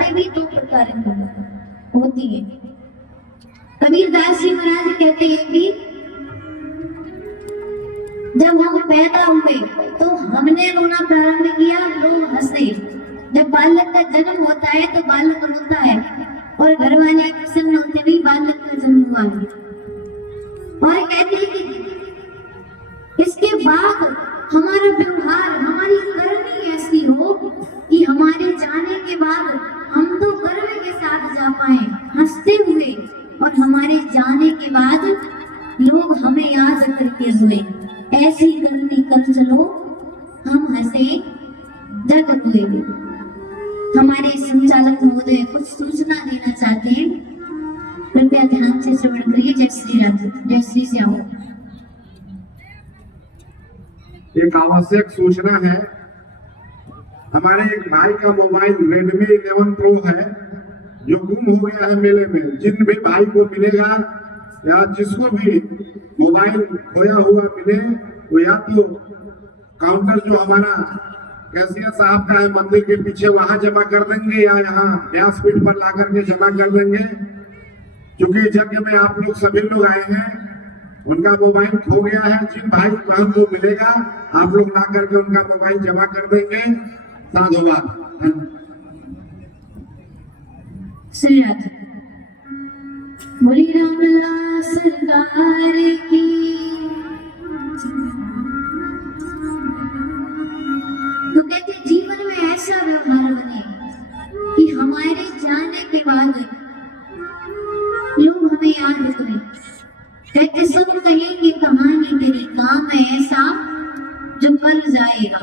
बातें भी दो प्रकार की होती है। कबीरदास जी महाराज कहते हैं कि जब हम पैदा हुए तो हमने रोना प्रारंभ किया, लोग हंसे। जब बालक का जन्म होता है तो बालक रोता है और घर वाले प्रसन्न होते भी बालक का जन्म हुआ है। और कहते हैं कि इसके बाद हमारा व्यवहार, हमारी करनी ऐसी हो कि हमारे जाने के बाद हम तो गर्व के साथ जा पाए हंसते हुए, और हमारे जाने के बाद लोग हमें याद करते हुए। ऐसी करनी कर चलो हम हंसे जग हुए। हमारे संचालक महोदय कुछ सूचना देना चाहते हैं, कृपया ध्यान से श्रवण करिए। जय श्री राम, जय श्री श्याम। एक आवश्यक सूचना है, हमारे एक भाई का मोबाइल Redmi 11 Pro है जो गुम हो गया है मेले में। जिन भी भाई को मिलेगा या जिसको भी मोबाइल खोया हुआ मिले, वो या तो काउंटर जो हमारा कैशियर साहब का है मंदिर के पीछे वहां जमा कर देंगे, या यहाँ व्यासपीठ पर ला करके जमा कर देंगे। क्योंकि यज्ञ में आप लोग सभी लोग आए हैं, उनका मोबाइल खो गया है। जिन भाई बहन को मिलेगा आप लोग ला करके उनका मोबाइल जमा कर देंगे। साधुवाद। श्री राधे बोली रामलाल सरकार की। तो कहते जीवन में ऐसा व्यवहार बने कि हमारे जाने के बाद लोग हमें याद करें। कहते सब कहेंगे कहानी तेरी, काम है ऐसा जो कर जाएगा।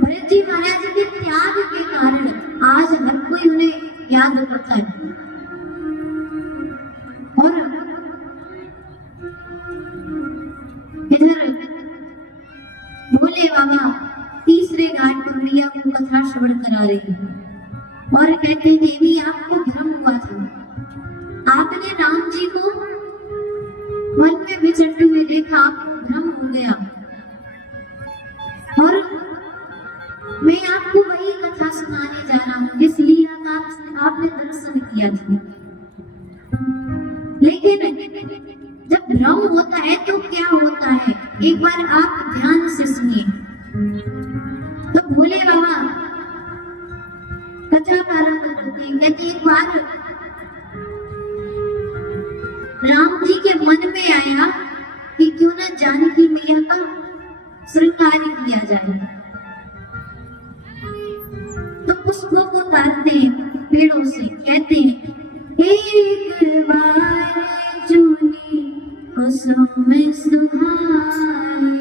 भरत जी महाराज के त्याग के कारण आज हर कोई उन्हें याद करता है। और इधर भोले बाबा तीसरे घाट पर मैया को कथा श्रवण करा रही है और कहते हैं देवी आपको भ्रम हुआ था, आपने राम जी को वन में विचरते हुए देखा, आपको भ्रम हो गया। और मैं आपको वही कथा सुनाने जा रहा हूँ जिस लीला का आपने दर्शन किया था। लेकिन जब भ्रम होता है तो क्या होता है, एक बार आप ध्यान से सुनिए। तो भोले बाबा कथा प्रारंभ करते हैं। कहते एक बार राम जी के मन में आया कि क्यों ना जानकी मैया का श्रृंगार किया जाए। तो पुष्पों को काटते हैं पेड़ों से, कहते हैं एक बार चुनी कुसुम सुहाई,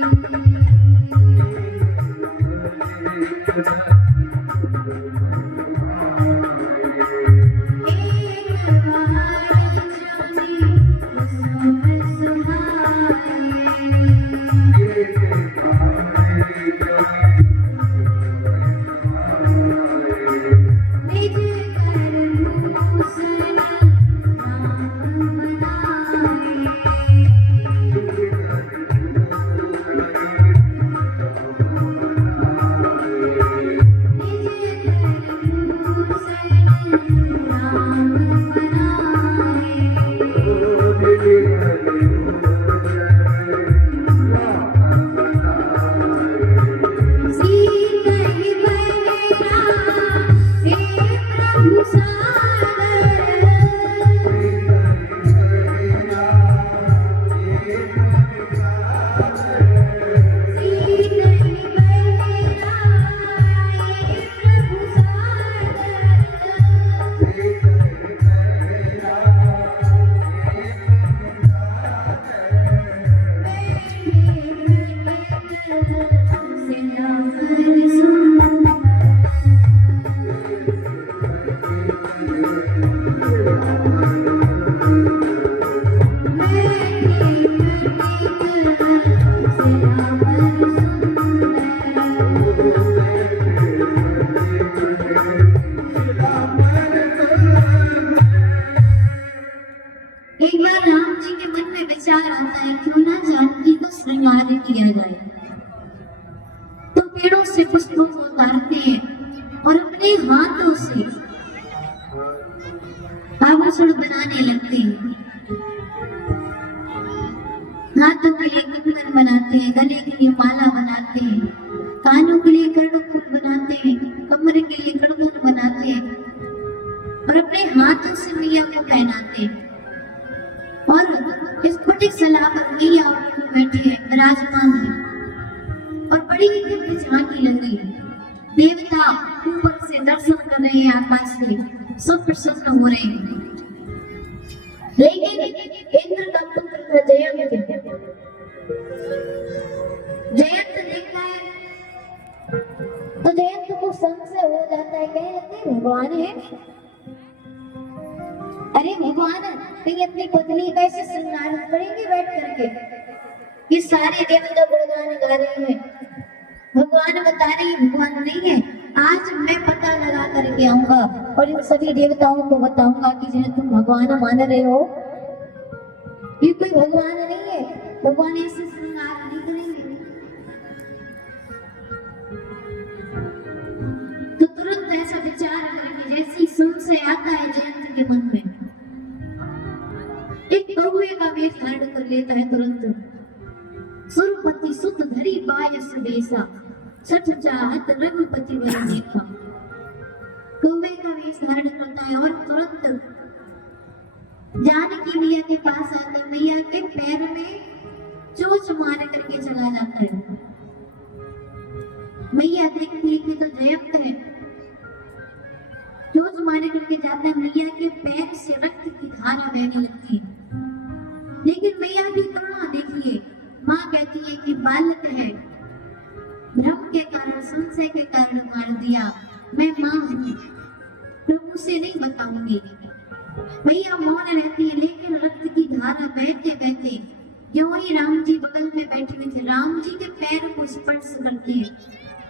अपने हाथों से आभूषण बनाने लगते हैं। हाथों के लिए कंगन बनाते हैं, गले के लिए माला बनाते हैं, कानों के लिए कर्णफूल बनाते हैं, कमर के लिए कड़कन बनाते हैं और अपने हाथों से मैया को पहनाते हैं। और इस स्फटिक सलाह पर मैया और बैठी है, विराजमान है और बड़ी ही दिव्य झांकी लग रही है। देवता ऊपर से दर्शन कर रहे हैं, आकाश से सब प्रसन्न हो रहे हैं। लेकिन इंद्र का पुत्र था जयंत। जयंत देखता है तो जयंत को संशय हो जाता है, कह लगते हैं भगवान है। अरे भगवान कहीं अपनी पत्नी का ऐसे श्रृंगार करेंगे बैठ करके। ये सारे देवता गुणगान गा रहे हैं, भगवान बता रहे हैं भगवान नहीं है। आज मैं पता लगा करके आऊंगा और इन सभी देवताओं को बताऊंगा कि जिन्हें तुम भगवान मान रहे हो ये कोई भगवान नहीं है, भगवान ऐसे श्रृंगार नहीं करेंगे। तो तुरंत ऐसा विचार करेंगे, जैसे ही संशय आता है जयंत के मन में, एक कौवे का वेश धारण कर लेता है तुरंत। सुरपति सुत धरी बायस देसा, छठ चाहत रघुपति वर देखा। कौवे का वेश धारण करता है और तुरंत जानकी मैया के पास आकर मैया के पैर में चोंच मार करके चला जाता है। मैया देखती है कि तो जयंत है, चोंच मार करके जाता है, मैया के पैर से रक्त की धारा बहने लगती है। लेकिन मैया की करुणा देखिए, माँ कहती है कि बालक है, भ्रम के कारण संशय के कारण मार दिया, मैं माँ हूँ, प्रभु से नहीं बताऊंगी। मैया मौन रहती है, लेकिन रक्त की धारा बहते बहते क्यों ही राम जी बगल में बैठे हुए थे, राम जी के पैर को स्पर्श करते हैं।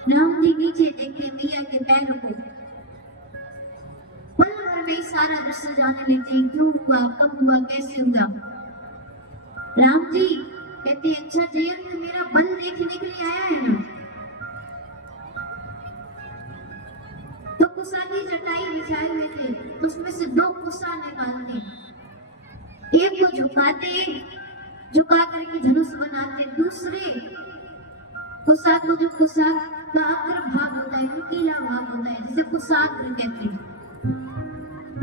राम जी नीचे देखते मैया के पैर को, पल भर में सारा दृश्य जाने लेते हैं, क्यों हुआ, कब हुआ, कैसे हुआ। राम जी कहते हैं अच्छा जयंत मेरा बल देखने के लिए आया है ना। तो कुसा की चटाई बिछाए हुए थे, तो उसमें से दो कुसा निकालते, एक को झुकाते, झुका करके धनुष बनाते, दूसरे कुसा को, जो कुसा का अग्र भाग होता है, नुकीला भाग होता है, जिसे कुशाग्र कहते हैं,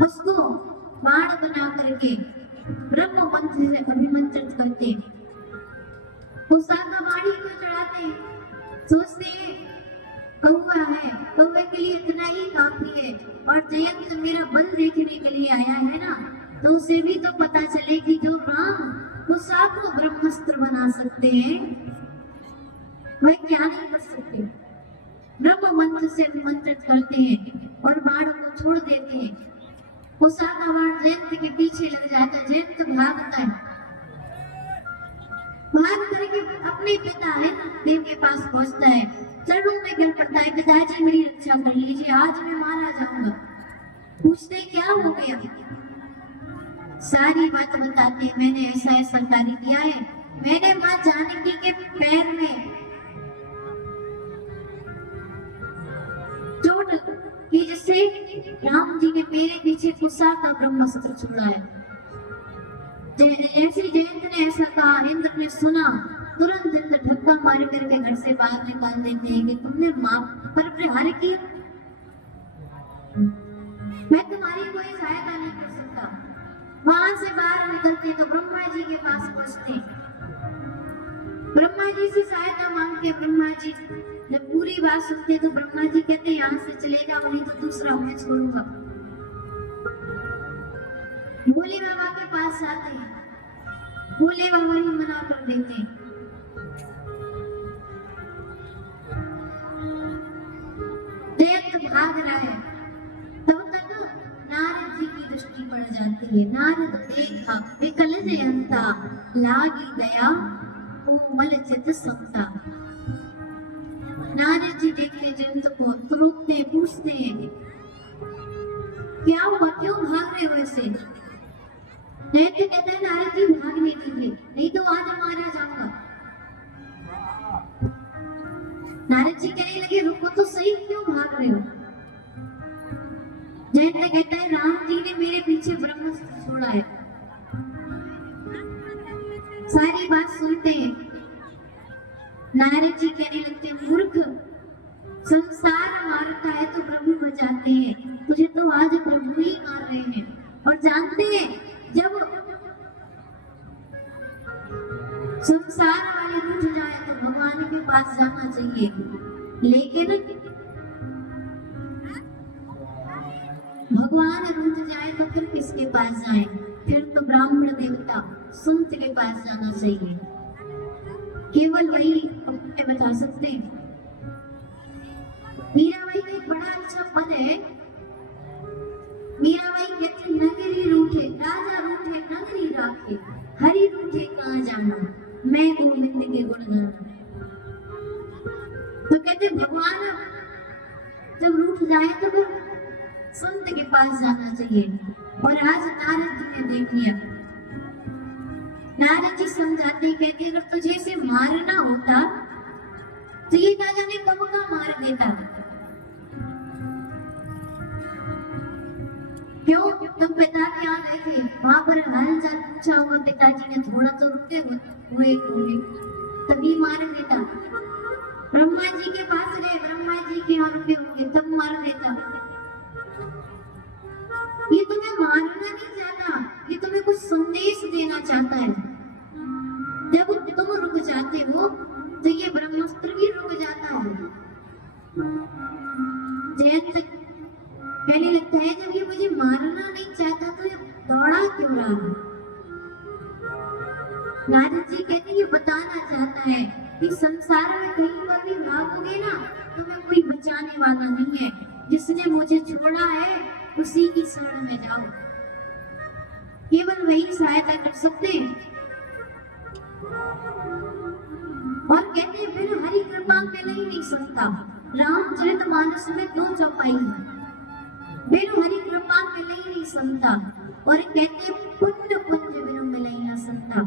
उसको बाण बना करके ब्रह्म मंत्र से अभिमंत्रित करते। कुसा का बाण ही क्यों चढ़ाते, सोचते हैं कौवा है, कौवे के लिए इतना ही काफी है, और जयंत मेरा बल देखने के लिए आया है ना, तो उसे भी तो पता चले कि जो राम कुसा को ब्रह्मास्त्र बना सकते हैं वह क्या नहीं कर सकते। ब्रह्म मंत्र से अभिमंत्रित करते हैं और बाण को छोड़ देते हैं। कुसा का बाण जयंत के पीछे लग जाता है, जयंत भागता है, भाग करके अपने पिता है देव के पास पहुंचता है, चरणों में गिर पड़ता है, पिताजी मेरी रक्षा कर लीजिए, आज मैं मारा जाऊंगा। पूछते क्या हो गया, सारी बात बताते हैं, मैंने ऐसा ऐसा कार्य किया है, मैंने माँ जानकी के पैर में चोट की, जिससे राम जी ने मेरे पीछे कुसा का ब्रह्मास्त्र छोड़ा है। ऐसे जयंत ने ऐसा कहा, इंद्र ने सुना, तुरंत इंद्र धक्का मार करके घर से बाहर निकाल देते हैं कि तुमने माँ पर प्रहार किया, मैं तुम्हारी कोई सहायता नहीं कर सकता। वहां से बाहर निकलते तो ब्रह्मा जी के पास पहुंचते, ब्रह्मा जी से सहायता मांगते। ब्रह्मा जी जब पूरी बात सुनते तो ब्रह्मा जी कहते यहाँ से चले जाओ, नहीं तो दूसरा मैं छोड़ूंगा। भोले बाबा के पास आते हैं, भोले बाबा ही मना कर देते। जयंत भाग रहा है, तब तक नारद जी की दृष्टि पड़ जाती है। नारद देखा विकल जयंता, लागी दया कोमल चित समता। नारद जी देखते जयंत को, तो रोकते, पूछते हैं क्या हुआ, क्यों भाग रहे हो ऐसे। जयंत कहता है नारद जी भागने दीजिए, नहीं तो आज मारा जाऊंगा। नारद जी कहने लगे रुको तो सही, क्यों भाग रहे हो। जयंत कहता है राम जी ने मेरे पीछे ब्रह्मास्त्र छोड़ा है। सारी बात सुनते हैं। नारद जी कहने लगते हैं मूर्ख, संसार मारता है तो प्रभु बचाते हैं, तुझे तो आज प्रभु ही मार रहे हैं। और जानते हैं जब संसार वाले रूठ जाए तो भगवान के पास जाना चाहिए, लेकिन भगवान रूठ जाए तो फिर किसके पास जाए? फिर तो ब्राह्मण देवता संत के पास जाना चाहिए, केवल वही अपने बता सकते हैं। मीराबाई का एक बड़ा अच्छा पद है। मीराबाई कहती नगरी रूठे राजा रूठे नगरी राखे, हरि रूठे कहाँ जाना, मैं गोविंद के गुण गाना। तो कहते भगवान जब रूठ जाए तो फिर संत के पास जाना चाहिए। और आज नारद जी ने देख लिया। नारद जी समझाते कहते अगर तुझे इसे मारना होता तो ये ना जाने कब का मार देता। क्यों? तुम पिता के यहाँ गए थे, वहां पर हाल चाल पूछा होगा, पिताजी ने थोड़ा तो रुके हुए तभी मार देता। ब्रह्मा जी के पास गए, ब्रह्मा जी के यहाँ रुके होंगे तब मार देता। ये तुम्हें मारना नहीं चाहता, ये तुम्हें कुछ संदेश देना चाहता है। जब तुम रुक जाते हो तो ये ब्रह्मास्त्र भी रुक जाता है। जयंत कहने लगता है जब ये मुझे मारना नहीं चाहता तो ये दौड़ा क्यों रहा है? नारद जी कहते हैं ये बताना चाहता है कि संसार में कहीं पर भी भागोगे ना तुम्हें कोई बचाने वाला नहीं है। जिसने मुझे छोड़ा है उसी की शरण में जाओ, केवल वही सहायता कर सकते हैं। और कहते हैं फिर हरि कृपा मिल ही नहीं सकता। रामचरितमानस में 2 चौपाई बिनु हरि कृपा मिल ही नहीं सकता। और कहते पुण्य पुंज बिनु मिल ही ना सकता।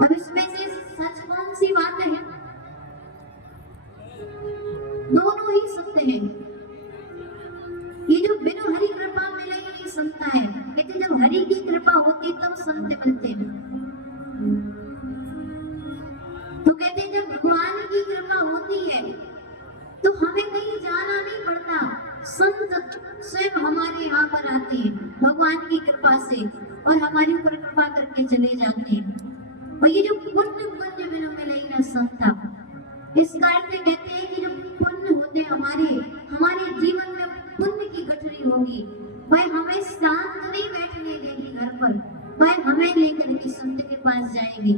अब इसमें से सच कौन सी बात है? दोनों ही सत्य हैं। ये जो बिनु हरि कृपा मिल ही नहीं सकता है, कहते जब हरि की कृपा होती तब संत मिलते हैं। तो कहते जब भगवान की कृपा होती है तो हमें कहीं जाना नहीं पड़ता, संत स्वयं हमारे यहाँ पर आते हैं भगवान की कृपा से और हमारे ऊपर कृपा करके चले जाते हैं। और ये जो पुण्य पुण्य बिनु मिले ही ना सकता, इसका अर्थ कहते हैं कि जो पुण्य होते हमारे जीवन में पुण्य की गठरी होगी, वह हमें शांत नहीं बैठने देगी घर पर, वह हमें लेकर के संत के पास जाएगी।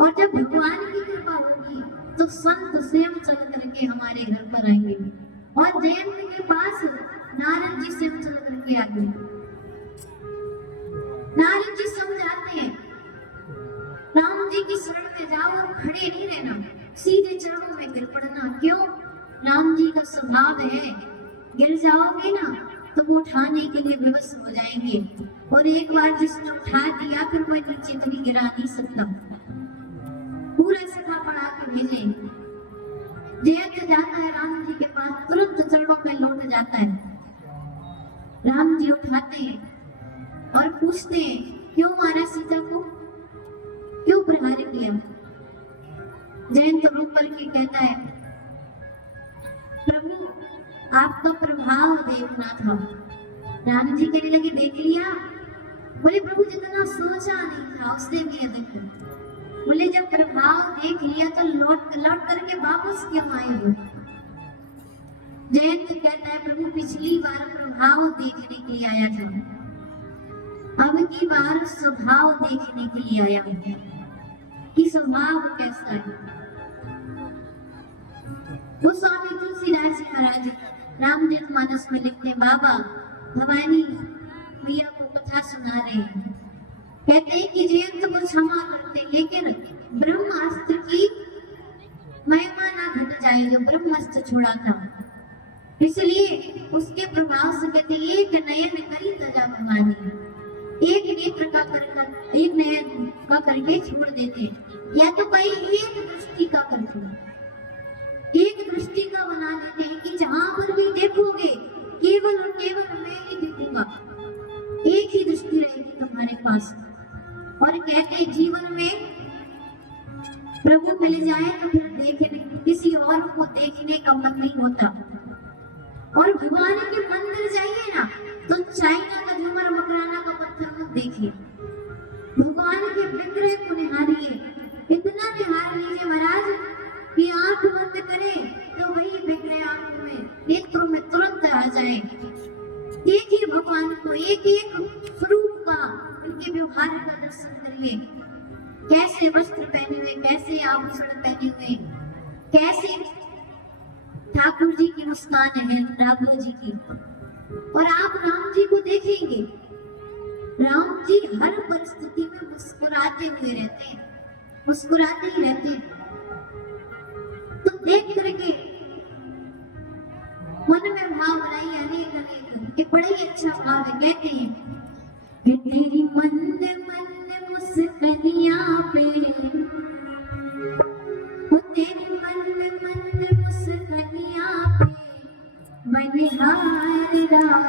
और जब भगवान की कृपा होगी तो संत स्वयं चल करके हमारे घर पर आएंगे। और जयंत के पास नारद जी स्वयं चल करके आ गए। नारद जी समझाते हैं राम जी की शरण में जाओ और खड़े नहीं रहना, सीधे चरणों में गिर पड़ना। क्यों? राम जी का स्वभाव है गिर जाओगे ना तो वो उठाने के लिए विवश हो जाएंगे। और एक बार जिसने उठा दिया फिर कोई नीचे कभी गिरा नहीं सकता, पूरा सखा पड़ा के भेजे। जयंत जाता है राम जी के पास, तुरंत चरणों में लौट जाता है। राम जी उठाते हैं और पूछते हैं क्यों मारा सीता को, क्यों प्रहार किया? जयंत रो करके कहता है प्रभु आपका प्रभाव देखना था। राम जी कहने लगे देख लिया? बोले प्रभु जितना सोचा नहीं था उससे भी अधिक। बोले जब प्रभाव देख लिया तो लौट करके वापस क्यों आए हो? जयंत कहता है प्रभु पिछली बार प्रभाव देखने के लिए आया था, अब की बार स्वभाव देखने के लिए आया हूं कि स्वभाव कैसा है। वो स्वामी तुलसीदास जी महाराज रामचरितमानस में लिखते हैं बाबा भवानी मैया को कथा सुना रहे हैं। कहते हैं कि जयंत को क्षमा करते लेकिन ब्रह्मास्त्र की महिमा ना घट जाए जो ब्रह्मास्त्र छोड़ा था, इसलिए उसके प्रभाव से कहते एक नयन करी तजा भवानी, एक नेत्र का करके छोड़ देते, या तो कहीं एक दृष्टि का करते, एक दृष्टि का बना देते हैं कि जहां पर भी देखोगे केवल पास और कहते जीवन में प्रभु मिल जाए तो फिर देखने किसी और को देखने का मन नहीं होता। और भगवान के मंदिर जाइए ना तो चाइना का झूमर मकराना का पत्थर मत देखिए, भगवान के विग्रह को निहारिए, इतना निहार लीजिए महाराज कि आंख बंद करें तो वही विग्रह आंखों में नेत्रों में तुरंत आ जाए। देखिए भगवान को एक एक स्वरूप का, उनके व्यवहार का दर्शन करिए, कैसे वस्त्र पहने हुए, कैसे आभूषण पहने हुए, कैसे ठाकुर जी की मुस्कान है राघव जी की। और आप राम जी को देखेंगे, राम जी हर परिस्थिति में मुस्कुराते हुए रहते हैं, मुस्कुराते ही रहते हैं। तो देख करके मन में भाव बनाइए अनेक अनेक। एक बड़ा ही अच्छा भाव है, कहते हैं कि तेरी मंद मंद मुस्कानियां पे, वो तेरी मंद मंद मुस्कानियां पे बनिहार राम।